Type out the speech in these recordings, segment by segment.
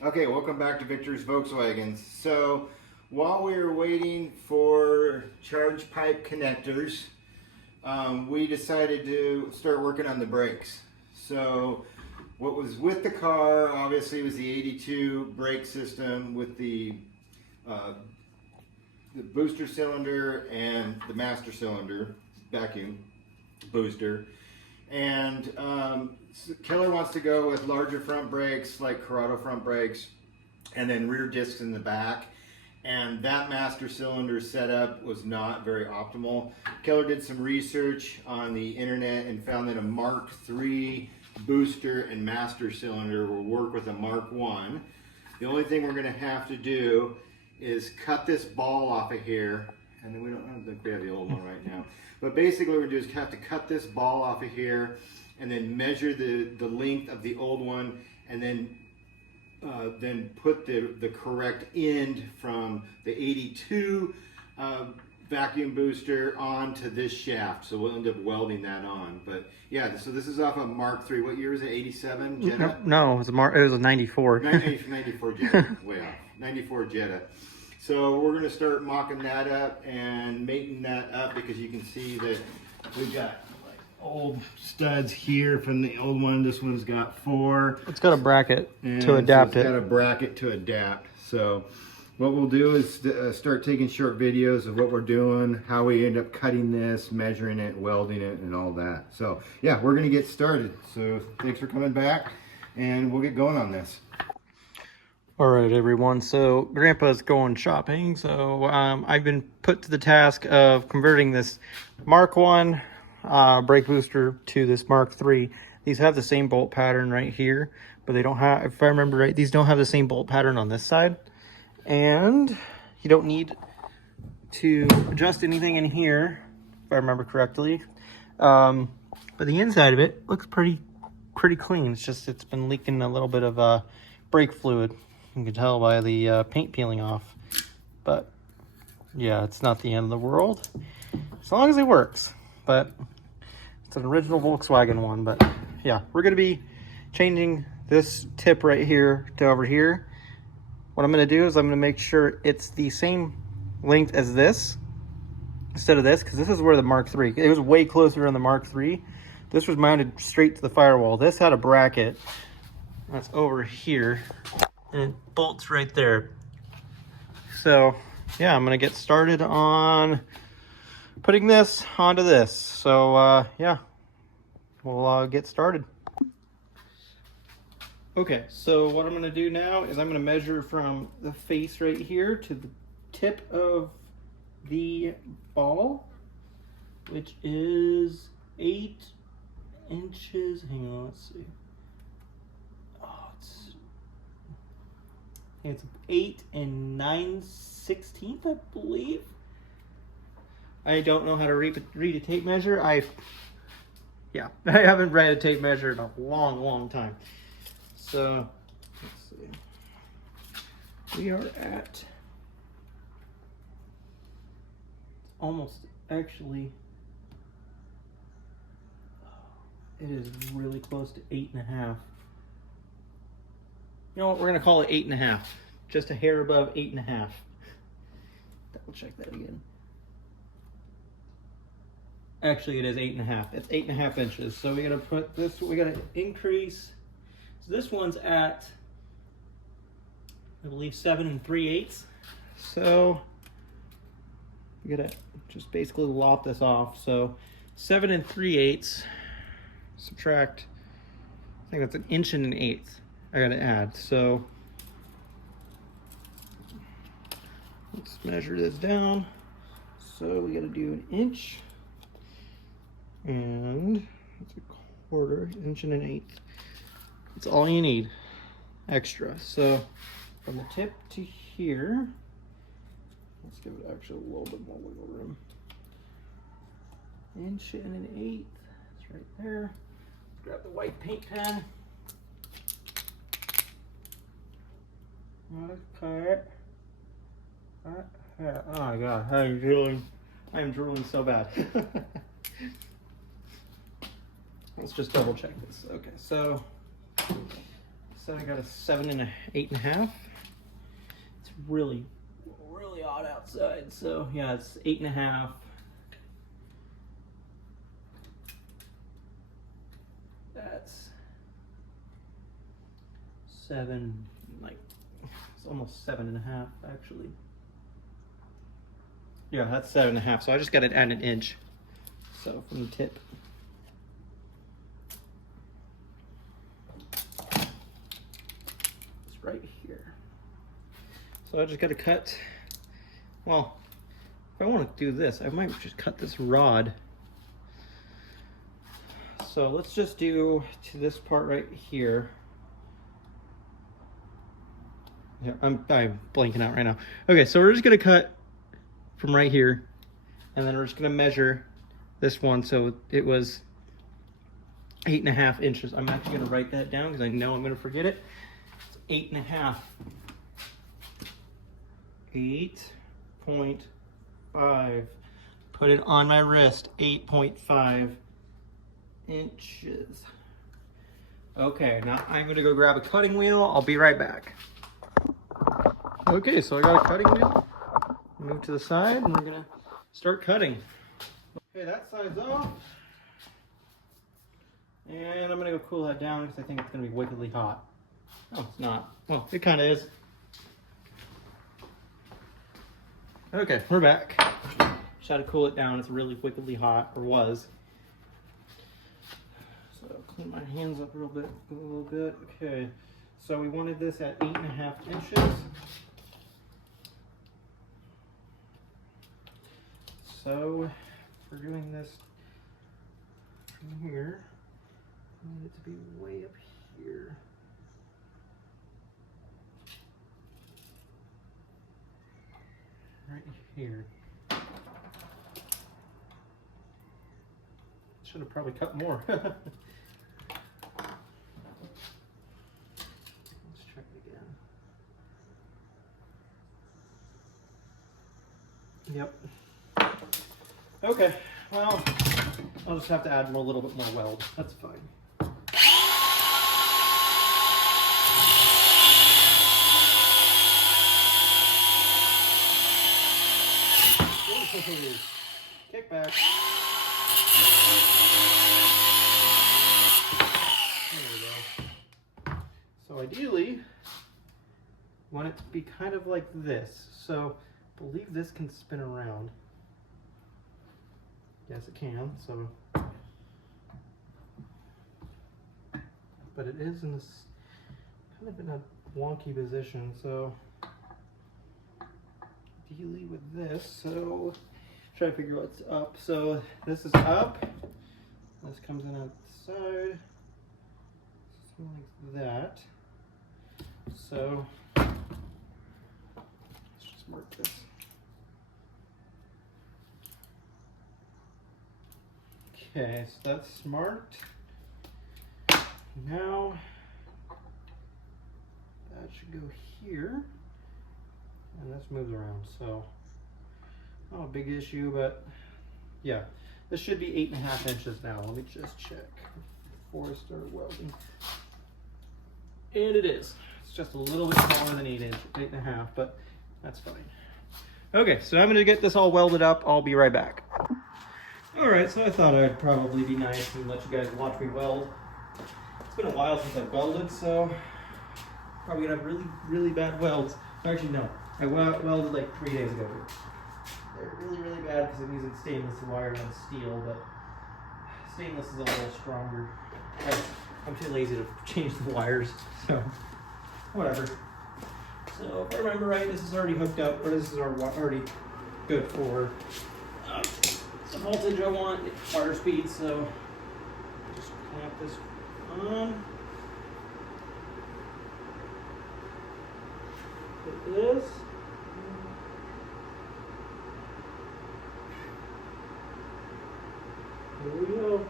Okay, welcome back to Victor's Volkswagens. So, while we were waiting for charge pipe connectors, we decided to start working on the brakes. So, what was with the car, obviously, was the 82 brake system with uh, the booster cylinder and the master cylinder vacuum booster. And Keller wants to go with larger front brakes, like Corrado front brakes, and then rear discs in the back. And that master cylinder setup was not very optimal. Keller did some research on the internet and found that a Mark III booster and master cylinder will work with a Mark I. The only thing we're going to have to do is cut this ball off of here, and then I don't think we have the old one right now. But basically what we're going to do is have to cut this ball off of here and then measure the length of the old one, and then put the correct end from the 82 vacuum booster onto this shaft. So we'll end up welding that on. But yeah, so this is off a Mark III. What year is it? 87 Jetta? No, it was a 94. 94 Jetta. Way off. 94 Jetta. So we're going to start mocking that up and mating that up, because you can see that we've got like old studs here from the old one. This one's got 4. It's got a bracket to adapt it. It's it. got a bracket to adapt. So what we'll do is start taking short videos of what we're doing, how we end up cutting this, measuring it, welding it, and all that. So yeah, we're going to get started. So thanks for coming back, and we'll get going on this. All right, everyone. So Grandpa's going shopping. So I've been put to the task of converting this Mark I brake booster to this Mark III. These have the same bolt pattern right here, but they don't have, if I remember right, these don't have the same bolt pattern on this side. And you don't need to adjust anything in here, if I remember correctly. But the inside of it looks pretty clean. It's just, it's been leaking a little bit of brake fluid. You can tell by the paint peeling off. But yeah, it's not the end of the world, as long as it works. But it's an original Volkswagen one. But yeah, we're going to be changing this tip right here to over here. What I'm going to do is I'm going to make sure it's the same length as this instead of this, because this is where the Mark III, it was way closer on the Mark III. This was mounted straight to the firewall. This had a bracket that's over here, and it bolts right there. So yeah, I'm going to get started on putting this onto this. So yeah, we'll get started. Okay, so what I'm going to do now is I'm going to measure from the face right here to the tip of the ball, which is 8 inches. Hang on, let's see. Oh, it's 8 9/16, I believe. I don't know how to read a tape measure. I haven't read a tape measure in a long time. So let's see. We are at almost, actually, it is really close to 8.5. You know what? We're gonna call it 8.5. Just a hair above 8.5. Double check that again. Actually, it is 8.5. It's 8.5 inches. So we gotta put this. We gotta increase. So this one's at, I believe, 7 3/8. So we gotta just basically lop this off. So 7 3/8. Subtract. I think that's 1 1/8 inches. I gotta add. So let's measure this down. So we gotta do 1 inch, and it's 1/4 inch and 1/8. That's all you need extra. So from the tip to here, let's give it actually a little bit more wiggle room. 1 inch and 1/8. It's right there. Grab the white paint pen. Okay. Oh my god, I'm drooling so bad. Let's just double check this. Okay, so So I got a 8.5. It's really hot outside. So yeah, it's 8.5. That's 7, like it's almost 7.5 actually. Yeah, that's 7.5. So I just got it at an inch. So from the tip. It's right here. So I just got to cut. Well, if I want to do this, I might just cut this rod. So let's just do to this part right here. Yeah, I'm blanking out right now. Okay, so we're just gonna cut from right here, and then we're just gonna measure this one. So it was 8.5 inches. I'm actually gonna write that down because I know I'm gonna forget it. It's 8.5. 8.5. Put it on my wrist. 8.5 inches. Okay, now I'm gonna go grab a cutting wheel. I'll be right back. Okay, so I got a cutting wheel. Move to the side and we're gonna start cutting. Okay, that side's off. And I'm gonna go cool that down because I think it's gonna be wickedly hot. Oh, it's not. Well, it kind of is. Okay, we're back. Just had to cool it down. It's really wickedly hot, or was. So clean my hands up a little bit. Okay, so we wanted this at 8.5 inches. So if we're doing this from here, I need it to be way up here. Right here. Should have probably cut more. Let's try it again. Yep. Okay, well, I'll just have to add a little bit more weld. That's fine. Kick back. There we go. So ideally, you want it to be kind of like this. So I believe this can spin around. Yes, it can. So, but it is in this kind of in a wonky position. So ideally with this, so try to figure what's up. So this is up. This comes in on the side. Something like that. So let's just mark this. Okay, so that's marked. Now that should go here, and this moves around. So not a big issue, but yeah, this should be 8.5 inches now. Let me just check before I start welding. And it is. It's just a little bit smaller than 8.5, but that's fine. Okay, so I'm gonna get this all welded up. I'll be right back. All right, so I thought I'd probably be nice and let you guys watch me weld. It's been a while since I've welded, so probably gonna have really bad welds. Actually, no, I welded like 3 days ago. They're really bad because I'm using stainless wire and steel, but stainless is a little stronger. I'm too lazy to change the wires, so whatever. So if I remember right, this is already hooked up, or this is already good for the voltage I want, wire speed. So just clamp this on. Put this. Here we go.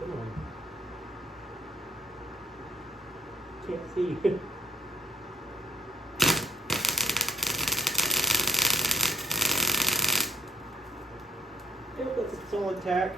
Come on. Can't see. Yep, that's a solid tack.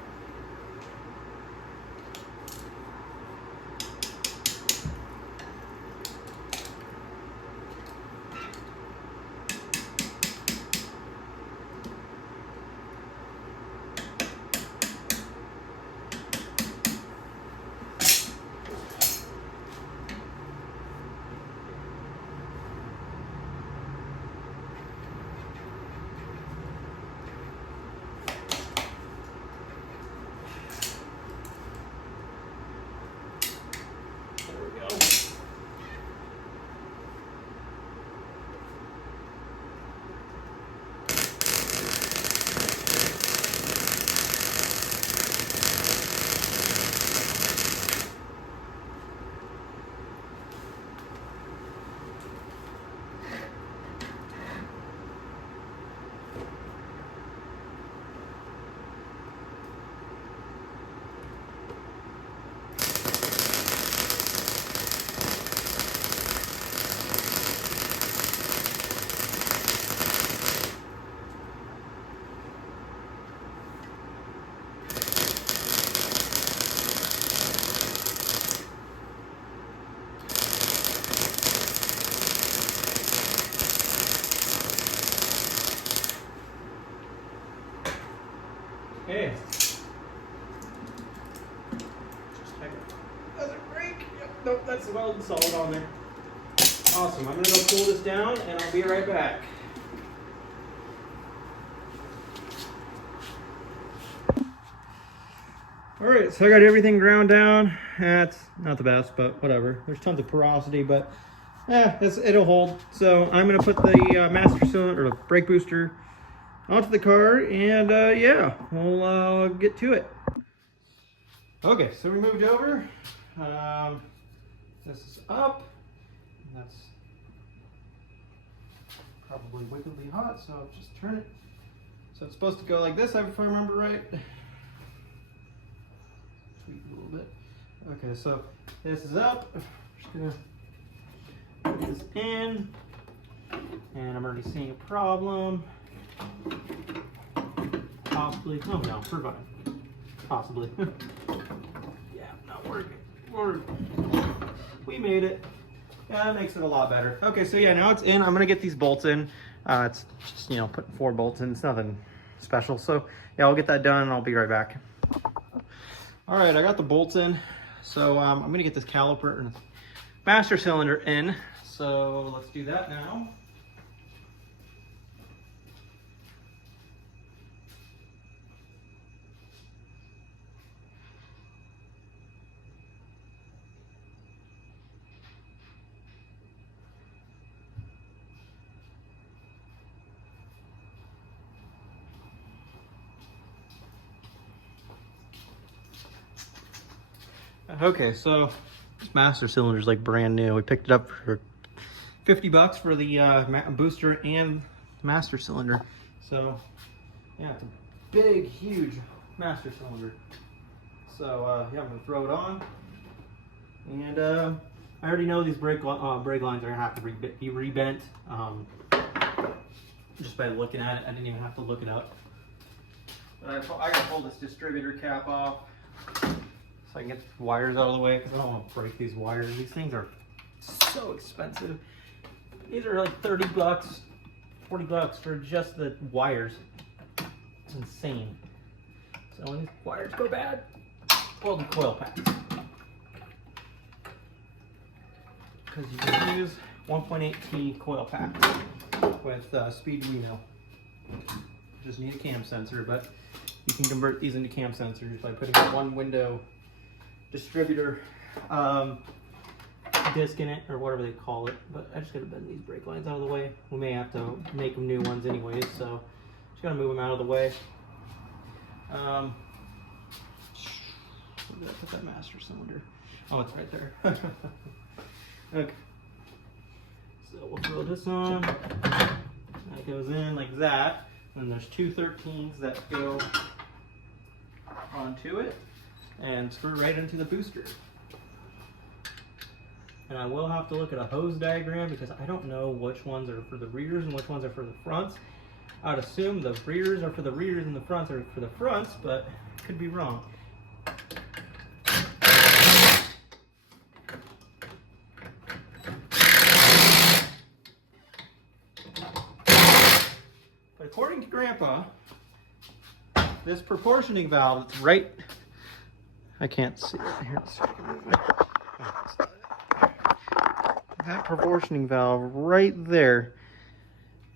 Okay. Just check it. Does it break? Yep. Nope, that's well solid on there. Awesome. I'm gonna go cool this down and I'll be right back. Alright, so I got everything ground down. That's not the best, but whatever. There's tons of porosity, but it'll hold. So I'm going to put the master cylinder, or the brake booster, onto the car, and yeah, we'll get to it. Okay, so we moved over. This is up. That's probably wickedly hot, so I'll just turn it. So it's supposed to go like this, if I remember right. Tweak a little bit. Okay, so this is up. I'm just gonna put this in, and I'm already seeing a problem. Possibly. Oh no, we're fine. Possibly. Yeah, not working. We made it. Yeah, that makes it a lot better. Okay, so yeah, now it's in. I'm gonna get these bolts in. It's just, you know, putting 4 bolts in. It's nothing special. So yeah, I'll get that done and I'll be right back. All right, I got the bolts in. So I'm gonna get this caliper and master cylinder in. So let's do that now. Okay, so this master cylinder is like brand new. We picked it up for 50 bucks for the booster and master cylinder. So yeah, it's a big, huge master cylinder. So yeah, I'm gonna throw it on. And I already know these brake lines are gonna have to be rebent. Just by looking at it, I didn't even have to look it up. But I gotta pull this distributor cap off, so I can get the wires out of the way, because I don't want to break these wires. These things are so expensive. These are like 30 bucks, 40 bucks for just the wires. It's insane. So when these wires go bad, well, the coil packs. Because you can use 1.8T coil packs with speed we know. Just need a cam sensor, but you can convert these into cam sensors by putting a 1-window distributor disc in it, or whatever they call it. But I just gotta bend these brake lines out of the way. We may have to make them new ones anyways, so just gotta move them out of the way. Where did I put that master cylinder? Oh, it's right there. Okay, so we'll throw this on. That goes in like that. And there's 2 13s that go onto it and screw right into the booster. And I will have to look at a hose diagram, because I don't know which ones are for the rears and which ones are for the fronts. I would assume the rears are for the rears and the fronts are for the fronts, but I could be wrong. But according to Grandpa, this proportioning valve that's right, I can't see it here. That proportioning valve right there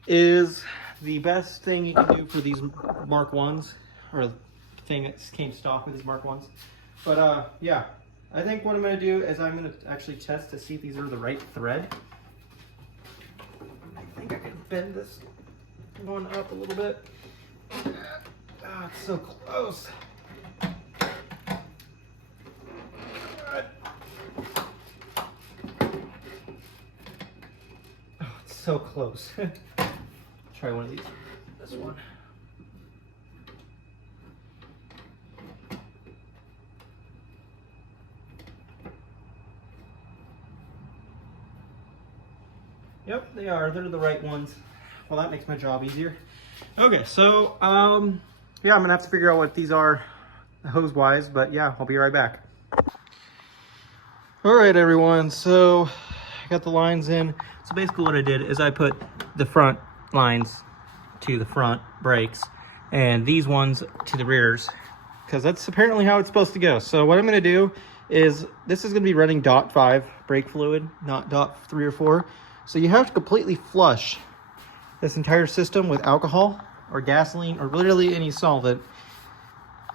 is the best thing you can do for these Mark 1s, or the thing that came stock with these Mark 1s. But yeah, I think what I'm going to do is I'm going to actually test to see if these are the right thread. I think I can bend this going up a little bit. Ah, it's so close. Oh, it's so close. Try one of these. This one. Yep, they are. They're the right ones. Well, that makes my job easier. Okay, so yeah, I'm gonna have to figure out what these are hose wise, but yeah, I'll be right back. All right, everyone, so I got the lines in. So basically what I did is I put the front lines to the front brakes, and these ones to the rears, because that's apparently how it's supposed to go. So what I'm going to do is, this is going to be running .5 brake fluid, not .3 or 4. So you have to completely flush this entire system with alcohol or gasoline or literally any solvent,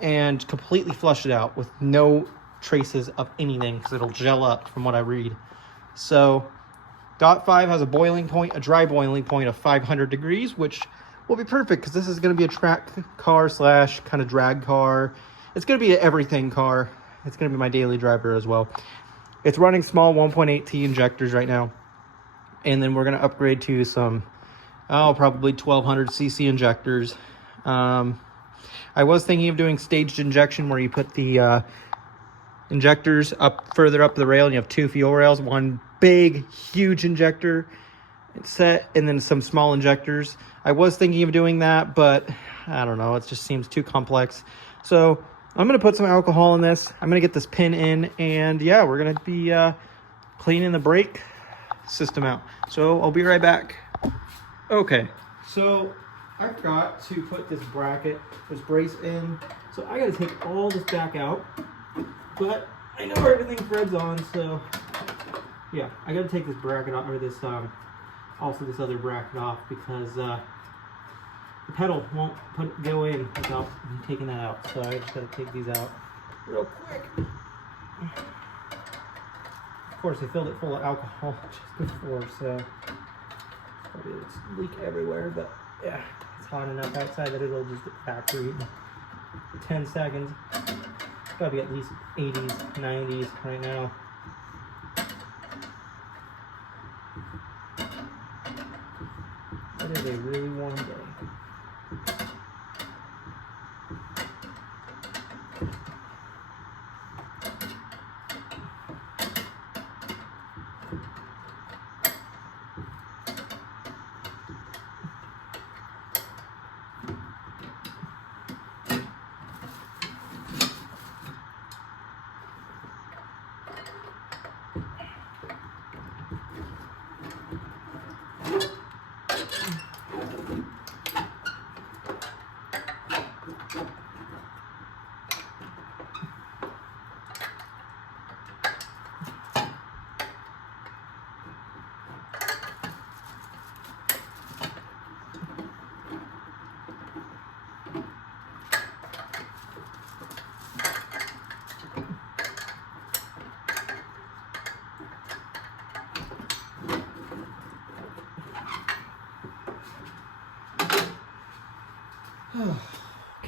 and completely flush it out with no traces of anything, because it'll gel up from what I read. So .5 has a boiling point, a dry boiling point of 500 degrees, which will be perfect because this is going to be a track car slash kind of drag car. It's going to be an everything car. It's going to be my daily driver as well. It's running small 1.8T injectors right now, and then we're going to upgrade to some probably 1200 cc injectors. I was thinking of doing staged injection, where you put the injectors up further up the rail, and you have 2 fuel rails, one big huge injector set, and then some small injectors. I was thinking of doing that, but I don't know, it just seems too complex. So I'm going to put some alcohol in this. I'm going to get this pin in, and yeah, we're going to be cleaning the brake system out. So I'll be right back. Okay, so I forgot to put this bracket, this brace in, so I got to take all this back out, but I know everything threads on, so yeah, I got to take this bracket off, or this also this other bracket off, because the pedal won't go in without taking that out. So I just got to take these out real quick. Of course, I filled it full of alcohol just before, so probably it's leak everywhere, but yeah, it's hot enough outside that it'll just evaporate in 10 seconds. It's gotta be at least 80s, 90s right now. It is a really warm day.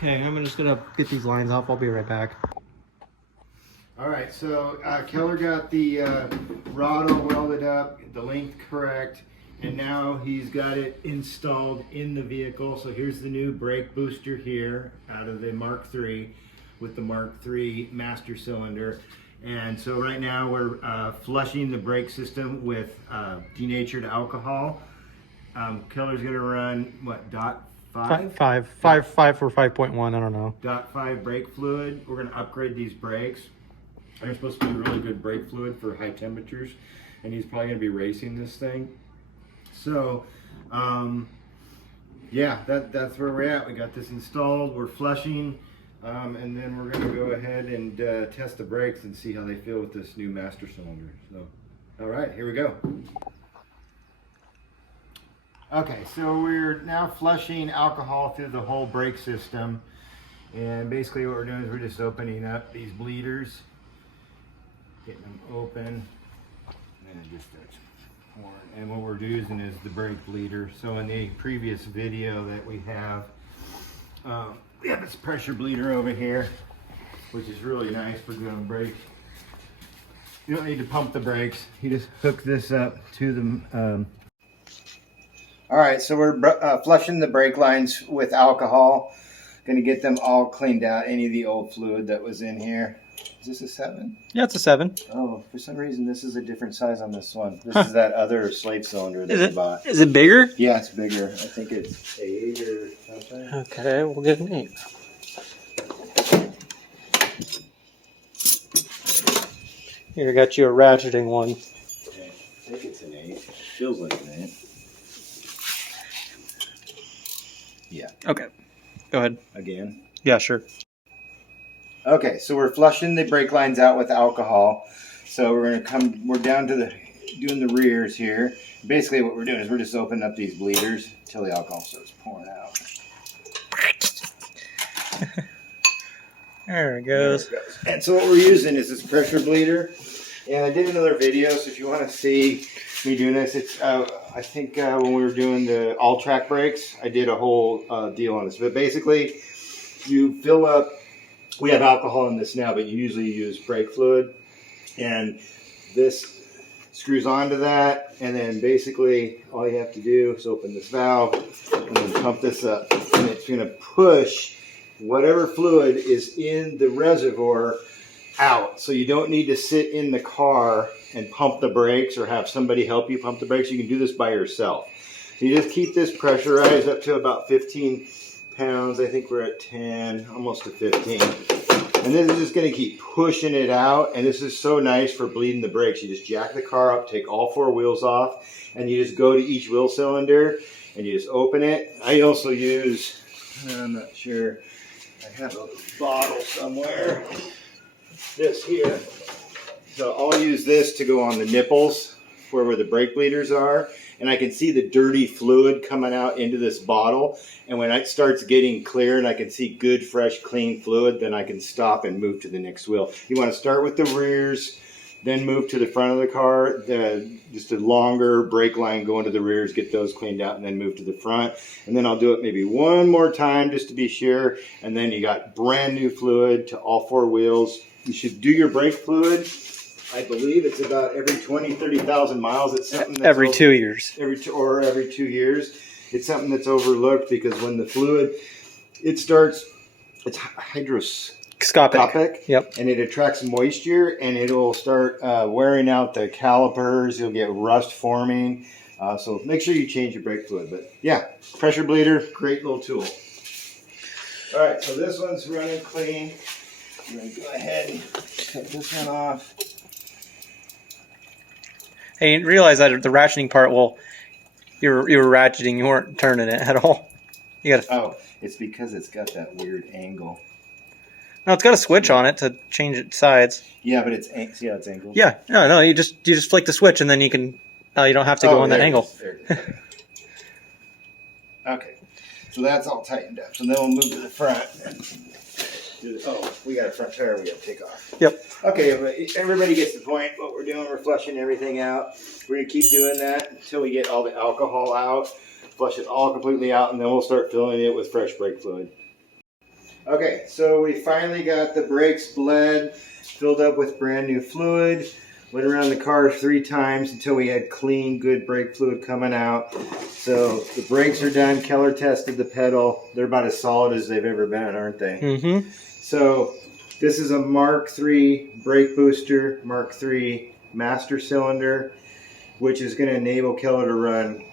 Okay, I'm just gonna get these lines off. I'll be right back. All right, so Keller got the rod all welded up, the length correct, and now he's got it installed in the vehicle. So here's the new brake booster here out of the Mark III with the Mark III master cylinder. And so right now we're flushing the brake system with denatured alcohol. Keller's gonna run what, .5? 5 or 5.1, I don't know. .5 brake fluid. We're gonna upgrade these brakes. They're supposed to be really good brake fluid for high temperatures, and he's probably gonna be racing this thing. So, yeah, that's where we're at. We got this installed, we're flushing, and then we're gonna go ahead and test the brakes and see how they feel with this new master cylinder. So, all right, here we go. Okay, so we're now flushing alcohol through the whole brake system, and basically what we're doing is we're just opening up these bleeders, getting them open, and it just starts pouring. And what we're using is the brake bleeder. So in the previous video that we have this pressure bleeder over here, which is really nice for doing brake. You don't need to pump the brakes. You just hook this up to the All right, so we're flushing the brake lines with alcohol. Going to get them all cleaned out, any of the old fluid that was in here. Is this a 7? Yeah, it's a 7. Oh, for some reason this is a different size on this one. This is that other slave cylinder that we bought. Is it bigger? Yeah, it's bigger. I think it's 8 or something. Okay, we'll get an 8. Here, I got you a ratcheting one. Okay, I think it's an 8. Feels like an 8. Yeah. Okay. Go ahead. again. Yeah, sure. Okay, so we're flushing the brake lines out with alcohol. So we're down to doing the rears here. Basically what we're doing is we're just opening up these bleeders until the alcohol starts pouring out. There it goes. There it goes. And so what we're using is this pressure bleeder. And I did another video, so if you want to see me doing this, it's I think when we were doing the all-track brakes, I did a whole deal on this. But basically, you fill up, we have alcohol in this now, but you usually use brake fluid. And this screws onto that, and then basically all you have to do is open this valve and then pump this up. And it's going to push whatever fluid is in the reservoir out. So you don't need to sit in the car and pump the brakes or have somebody help you pump the brakes. You can do this by yourself. So you just keep this pressurized up to about 15 pounds. I think we're at 10, almost to 15. And this is just going to keep pushing it out. And this is so nice for bleeding the brakes. You just jack the car up, take all 4 wheels off, and you just go to each wheel cylinder and you just open it. I also use, I'm not sure, I have a bottle somewhere. This here. So I'll use this to go on the nipples where the brake bleeders are, and I can see the dirty fluid coming out into this bottle, and when it starts getting clear and I can see good fresh clean fluid, then I can stop and move to the next wheel. You want to start with the rears, then move to the front of the car, just a longer brake line going to the rears, get those cleaned out, and then move to the front. And then I'll do it maybe one more time just to be sure, and then you got brand new fluid to all 4 wheels. You should do your brake fluid. I believe it's about every 20, 30,000 miles. It's something that's Every 2 years. Every 2 years. It's something that's overlooked because when the fluid, it's hydroscopic. Yep. And it attracts moisture and it'll start wearing out the calipers. You'll get rust forming. So make sure you change your brake fluid. But yeah, pressure bleeder, great little tool. All right, so this one's running clean. I'm going to go ahead and cut this one off. Hey, you realize that the ratcheting part, well, you were ratcheting, you weren't turning it at all. You got to. Oh, it's because it's got that weird angle. No, it's got a switch on it to change its sides. Yeah, but it's angled. Yeah, no, you just flick the switch and then you can. You don't have to go on that angle. Okay, so that's all tightened up. So then we'll move to the front. Oh, we got a front tire we got to take off. Yep. Okay, everybody gets the point. What we're doing, we're flushing everything out. We're going to keep doing that until we get all the alcohol out. Flush it all completely out, and then we'll start filling it with fresh brake fluid. Okay, so we finally got the brakes bled, filled up with brand new fluid. Went around the car 3 times until we had clean, good brake fluid coming out. So the brakes are done. Keller tested the pedal. They're about as solid as they've ever been, aren't they? Mm-hmm. So this is a Mark III brake booster, Mark III master cylinder, which is going to enable Keller to run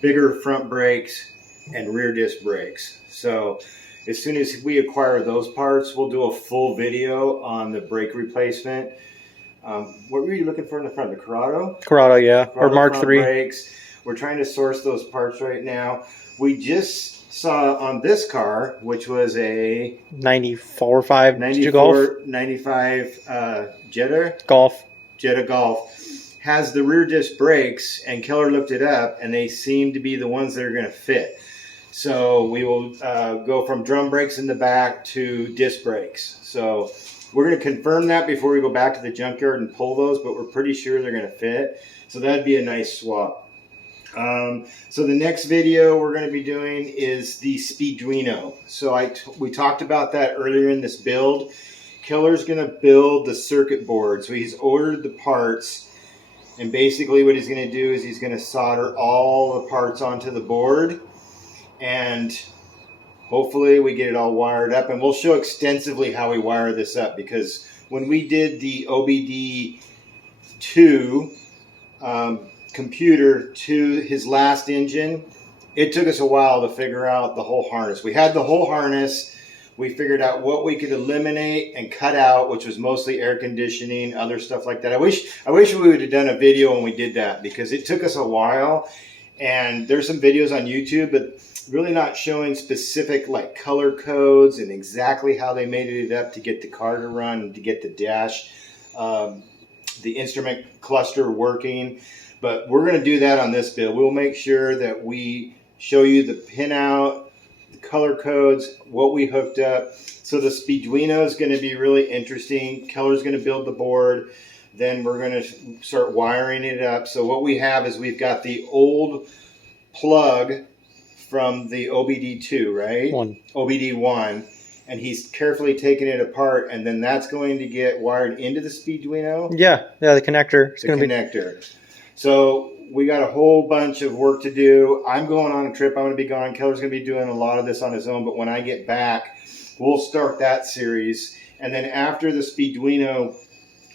bigger front brakes and rear disc brakes. So as soon as we acquire those parts, we'll do a full video on the brake replacement. What were you looking for in the front? The Corrado? Corrado, yeah. Corrado Or Mark III. Brakes. We're trying to source those parts right now. We just saw on this car, which was a 94 5 95 Jetta Golf, has the rear disc brakes, and Keller looked it up, and they seem to be the ones that are going to fit. So we will go from drum brakes in the back to disc brakes. So we're going to confirm that before we go back to the junkyard and pull those, but we're pretty sure they're going to fit. So that'd be a nice swap. So the next video we're going to be doing is the Speeduino. So we talked about that earlier in this build. Keller's going to build the circuit board. So he's ordered the parts, and basically what he's going to do is he's going to solder all the parts onto the board, and hopefully we get it all wired up. And we'll show extensively how we wire this up, because when we did the OBD2 computer to his last engine, it took us a while to figure out the whole harness. We had the whole harness. We figured out what we could eliminate and cut out, which was mostly air conditioning, other stuff like that. I wish we would have done a video when we did that, because it took us a while, And there's some videos on YouTube, but really not showing specific like color codes and exactly how they made it up to get the car to run and to get the dash, the instrument cluster working. But we're going to do that on this build. We'll make sure that we show you the pinout, the color codes, what we hooked up. So the Speeduino is going to be really interesting. Keller's going to build the board. Then we're going to start wiring it up. So what we have is we've got the old plug from the OBD2, right? OBD1. And he's carefully taking it apart, and then that's going to get wired into the Speeduino. Yeah, the connector. It's the connector. So we got a whole bunch of work to do. I'm going on a trip. I'm going to be gone. Keller's going to be doing a lot of this on his own, but when I get back, we'll start that series. And then after the Speeduino,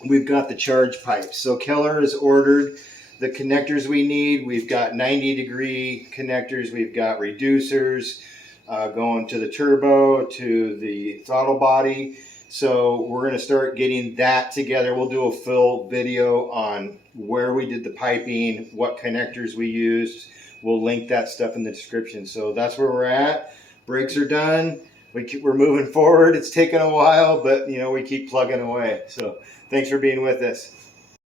we've got the charge pipes. So Keller has ordered the connectors we need. We've got 90-degree connectors. We've got reducers going to the turbo, to the throttle body. So we're going to start getting that together. We'll do a full video on where we did the piping, what connectors we used. We'll link that stuff in the description. So that's where we're at. Brakes are done. We're moving forward. It's taken a while, but we keep plugging away. So thanks for being with us.